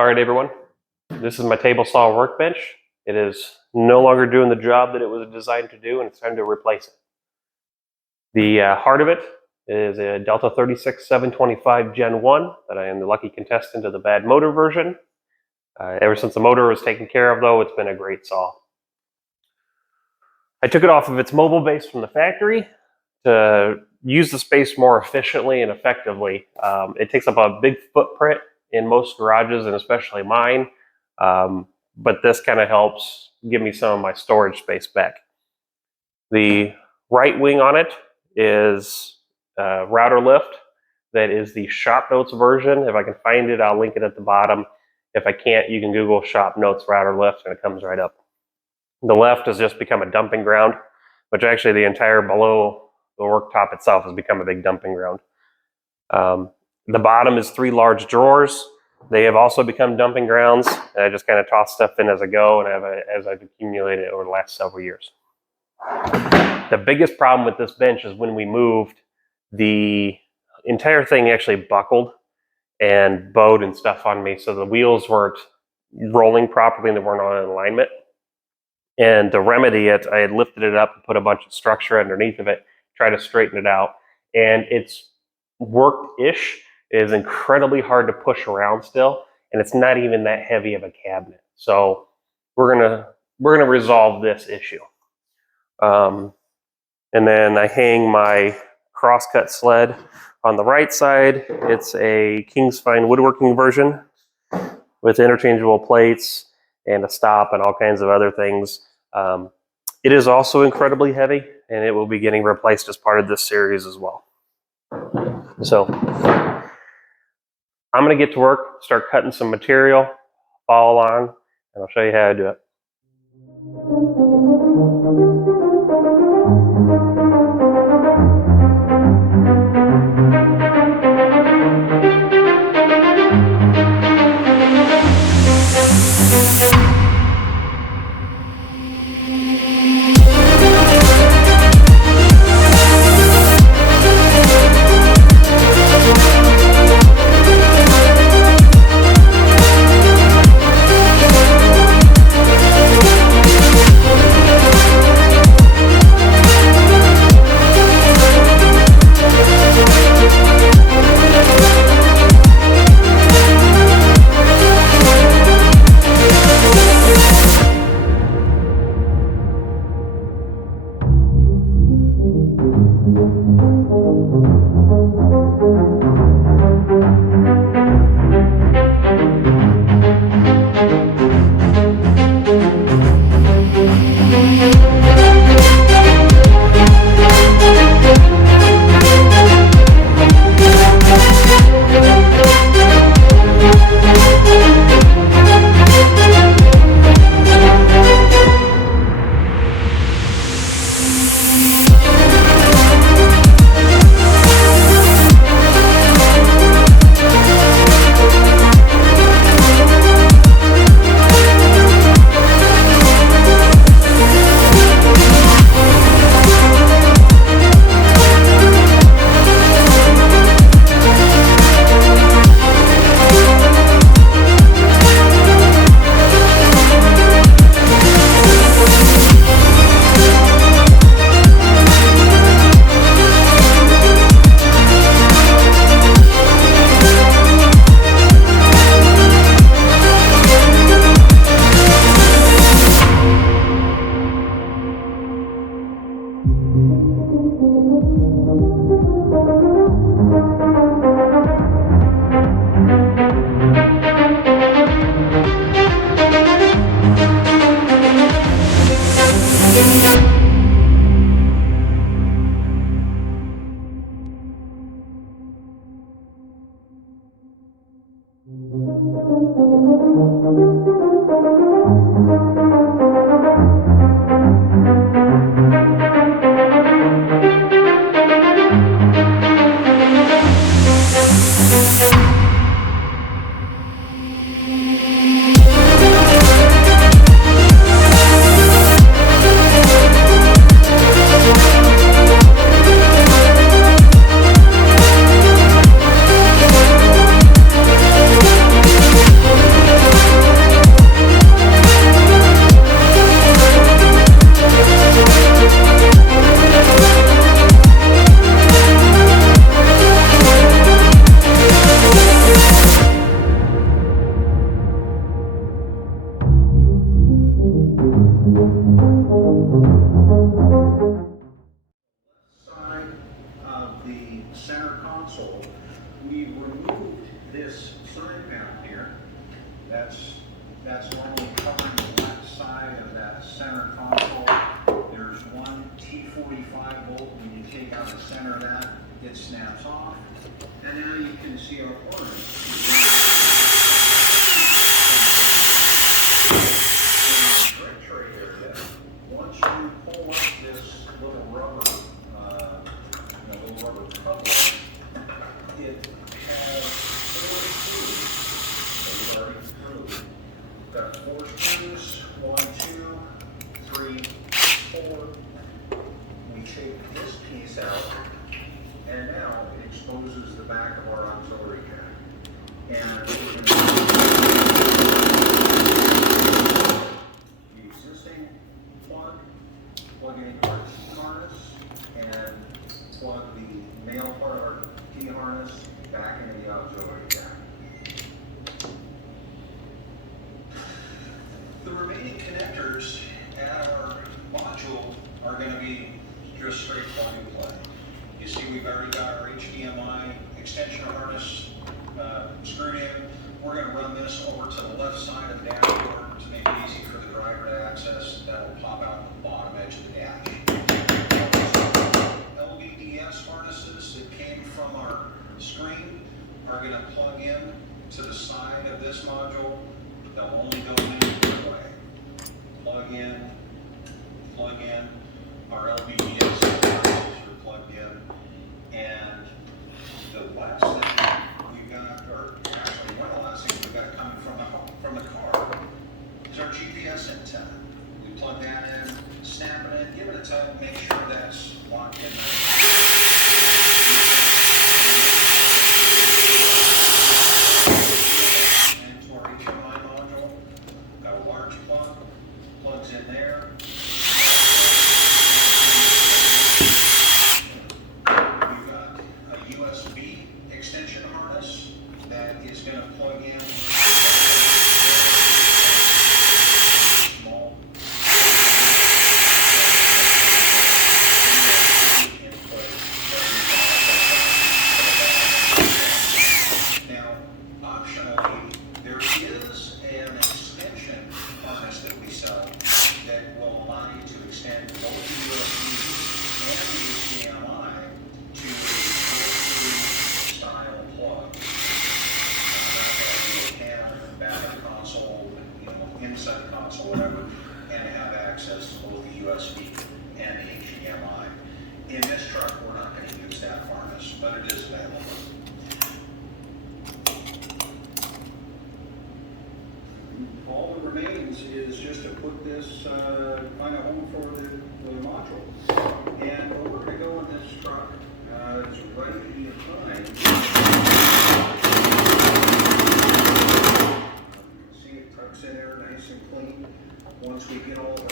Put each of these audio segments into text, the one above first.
All right, everyone. This is my table saw workbench. It is no longer doing the job that it was designed to do, and it's time to replace it. The heart of it is a Delta 36 725 Gen 1 that I am the lucky contestant of the bad motor version. Ever since the motor was taken care of, though, it's been a great saw. I took it off of its mobile base from the factory to use the space more efficiently and effectively. It takes up a big footprint in most garages, and especially mine, but this kind of helps give me some of my storage space back. The right wing on it is router lift. That is the shop notes version. If I can find it, I'll link it at the bottom. If I can't, you can Google shop notes router lift and it comes right up. The left has just become a dumping ground, which actually the entire below the worktop itself has become a big dumping ground. The bottom is 3 large drawers. They have also become dumping grounds, and I just kind of toss stuff in as I go, and as I've accumulated over the last several years. The biggest problem with this bench is when we moved, the entire thing actually buckled and bowed and stuff on me, so the wheels weren't rolling properly and they weren't on alignment. And to remedy it, I had lifted it up and put a bunch of structure underneath of it, try to straighten it out, and it's worked-ish. It is incredibly hard to push around still, and it's not even that heavy of a cabinet. So we're gonna resolve this issue. And then I hang my crosscut sled on the right side. It's a Kingsfine woodworking version with interchangeable plates and a stop and all kinds of other things. It is also incredibly heavy, and it will be getting replaced as part of this series as well. So I'm going to get to work, start cutting some material, follow along, and I'll show you how to do it. removed this side panel here. That's normally covering the left side of that center console. There's one T45 bolt. When you take out the center of that, it snaps off. And now you can see our harness. Once you pull up this little rubber cover, it has 4 screws that we've already removed. We've got 4 screws, 1, 2, 3, 4. We take this piece out, and now it exposes the back of our auxiliary jack. And the existing plug it into our T harness, and plug the male part of our T harness back into the auxiliary jack. The remaining connectors at our module are going to be just straight plug and play. You see we've already got our HDMI extension harness screwed in. We're going to run this over to the left side of the dashboard to make it easy for the driver to access. That will pop out the bottom edge of the dash. LVDS harnesses that came from our screen are going to plug in to the side of this module. They'll only go in one way. Plug in. Our LVDS harnesses are plugged in, and the LEDs that we've got, or actually one of the last things we've got coming from the car is our GPS antenna. We plug that in, snap it in, give it a tug, make sure that's locked in. And to our HMI module, got a large plug, plugs in there. We've got a USB extension harness that is going to plug in small input. Now, optionally, there is an extension harness that we sell that will allow you to extend both the USB and the HDMI to a style plug. Back of the console, inside the console, whatever, and have access to both the USB and the HDMI. In this truck, we're not going to use that harness, but it is available. All that remains is just to put this find a home for the module. And where we're going to go in this truck is right at the time. Tucks in there nice and clean. Once we get all of our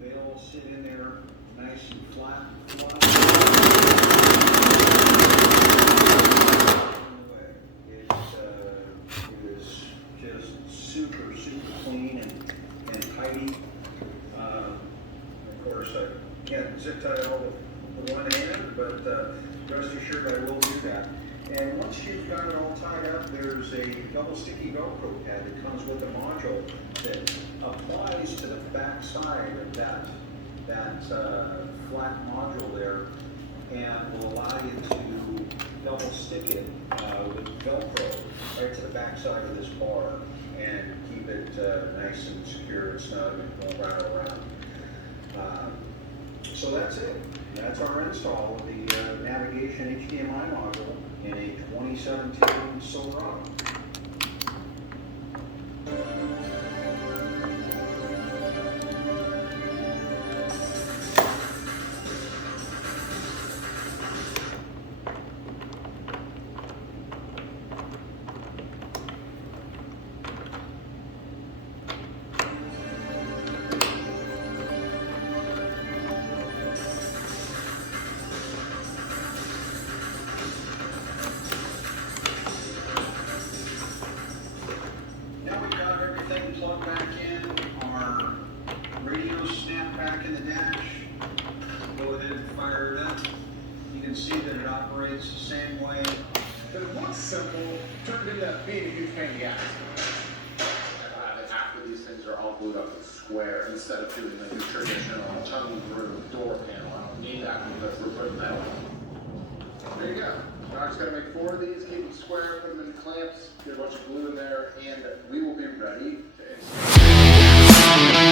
they all sit in there nice and flat. It is just super clean and tidy. Of course, I can't zip tie it all with one hand, but rest assured I will do that. And once you've got it all tied up, there's a double sticky Velcro pad that comes with the module that applies to the back side of that flat module there, and will allow you to double stick it with Velcro right to the back side of this bar and keep it nice and secure and snug and won't rattle around. So that's it. That's our install of the navigation HDMI module in a 2017 Silverado. see that it operates the same way. It looks simple, turned into being a huge pain in the ass. After these things are all glued up in square, instead of doing like a traditional tongue through door panel, I don't need that because we're putting metal. There you go. Now I just gotta make 4 of these, keep them square, put them in clamps, get a bunch of glue in there, and we will be ready to install.